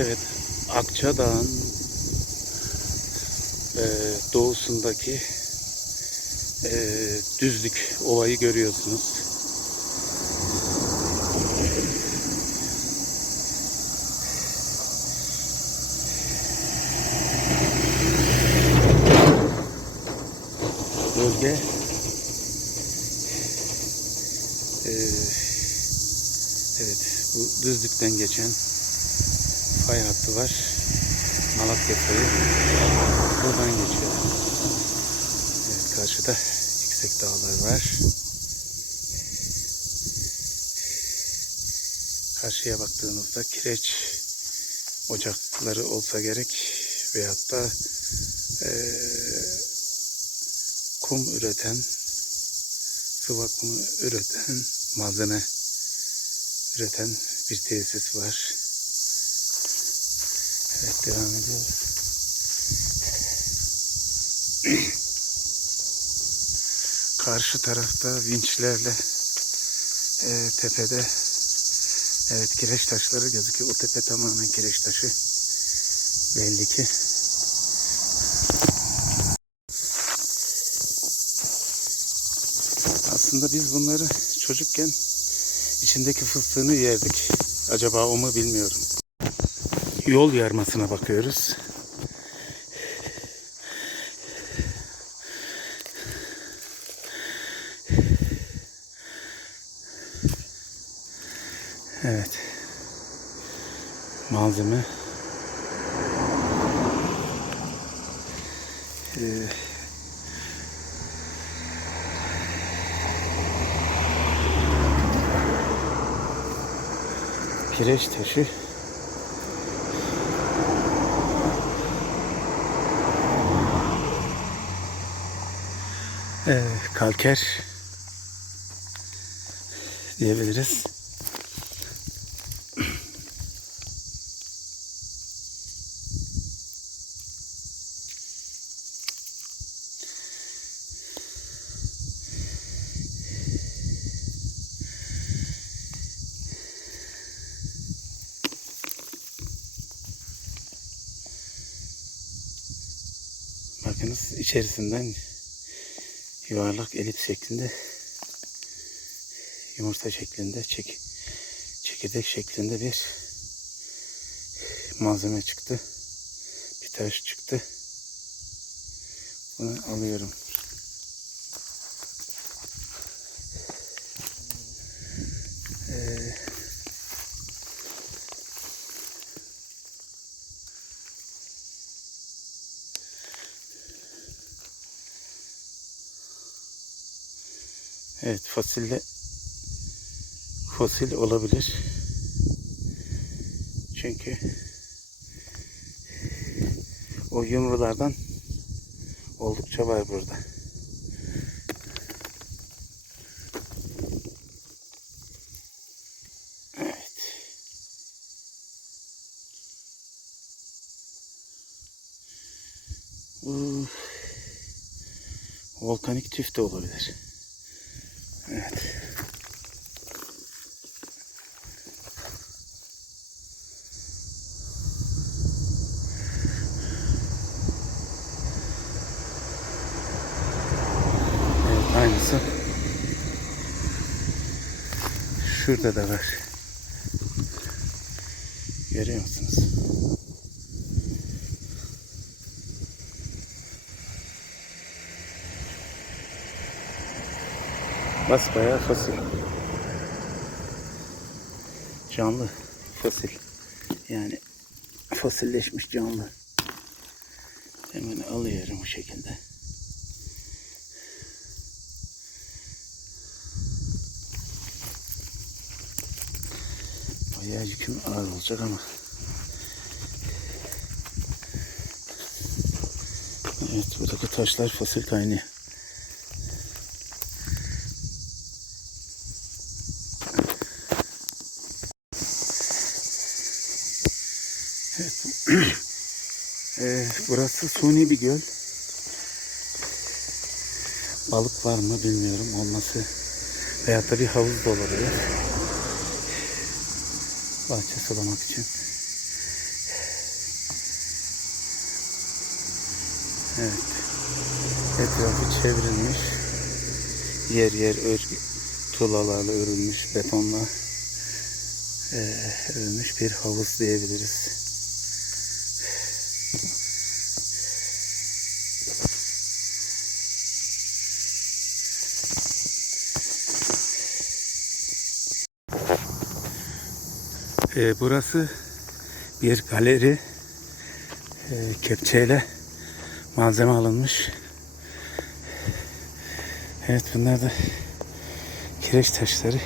Evet, Akçadağ'ın e, doğusundaki e, düzlük ovayı görüyorsunuz. Bölge e, evet bu düzlükten geçen fay hattı var. Malatya fayı buradan geçiyor. Evet karşıda yüksek dağlar var. Karşıya baktığımızda kireç ocakları olsa gerek veyahut da eee, kum üreten sıva kumu üreten malzeme üreten bir tesis var. Evet devam ediyoruz. Karşı tarafta vinçlerle e, tepede evet kireç taşları gözüküyor. O tepe tamamen kireç taşı. Belli ki. Aslında biz bunları çocukken içindeki fıstığını yerdik. Acaba o mu bilmiyorum. Yol yarmasına bakıyoruz. Evet. Malzeme. Ee, kireç taşı. Ee, kalker diyebiliriz. Bakınız içerisinden yuvarlak elips şeklinde yumurta şeklinde çek, çekirdek şeklinde bir malzeme çıktı. Bir taş çıktı. Bunu alıyorum. Ee, Evet fosilde fosil olabilir. Çünkü o yumrulardan oldukça var burada. Evet. Volkanik tüf de olabilir. Evet. Evet aynısı. Şurada da var. Görüyor musunuz? Basbayağı fosil. Canlı fosil. Yani fosilleşmiş canlı. Hemen alıyorum bu şekilde. Bayağı yüküm ağır olacak ama. Evet buradaki taşlar fosil kaynıyor. Ee, burası suni bir göl. Balık var mı bilmiyorum olması. Veyahut da bir havuz da olabilir bahçe sulamak için. Evet. Etrafı çevrilmiş. Yer yer örgü, tulalarla örülmüş, betonla e, örülmüş bir havuz diyebiliriz. Eee, burası bir galeri. Eee, kepçeyle malzeme alınmış. Evet bunlar da kireç taşları.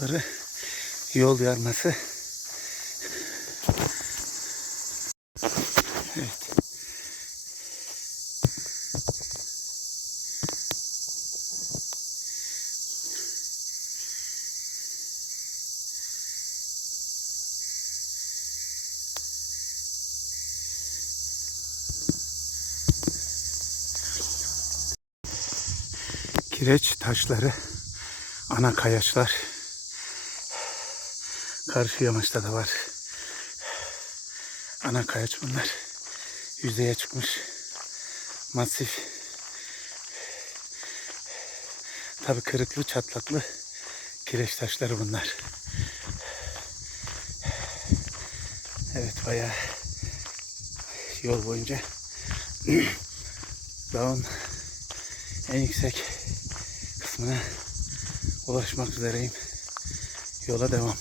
Buraları yol yarması. Evet. Kireç taşları, ana kayaçlar. Karşı yamaçta da var. Ana kayaç bunlar. Yüzeye çıkmış. Masif. Tabi kırıklı çatlaklı kireç taşları bunlar. Evet bayağı yol boyunca dağın en yüksek kısmına ulaşmak üzereyim. Yola devam.